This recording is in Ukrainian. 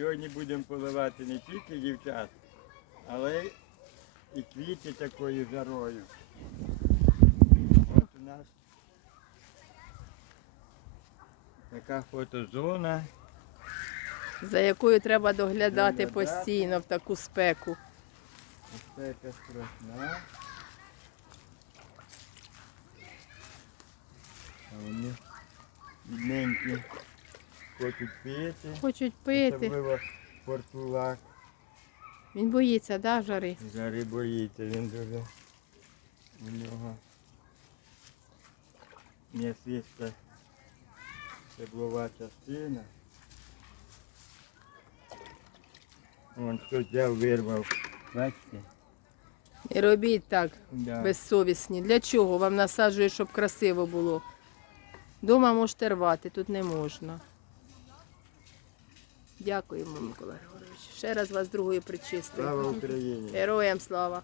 Сьогодні будемо поливати не тільки дівчат, але і квіти такою жарою. От у нас така фотозона. За якою треба доглядати Доглядати. постійно в таку спеку. Спека страшна. А вони бідненькі хочуть пити. Хочуть пити. Особливо портулак. Він боїться, да, жари? Жари боїться, він дуже у нього м'ясиста стеблова частина. Вон хтось взяв, вирвав. Бачите? Не робіть так, Да. безсовісні. Для чого? Вам насаджують, щоб красиво було. Дома можете рвати, тут не можна. Дякуємо, Микола Григорович. Ще раз вас другою причистою. Слава Україні! Героям слава.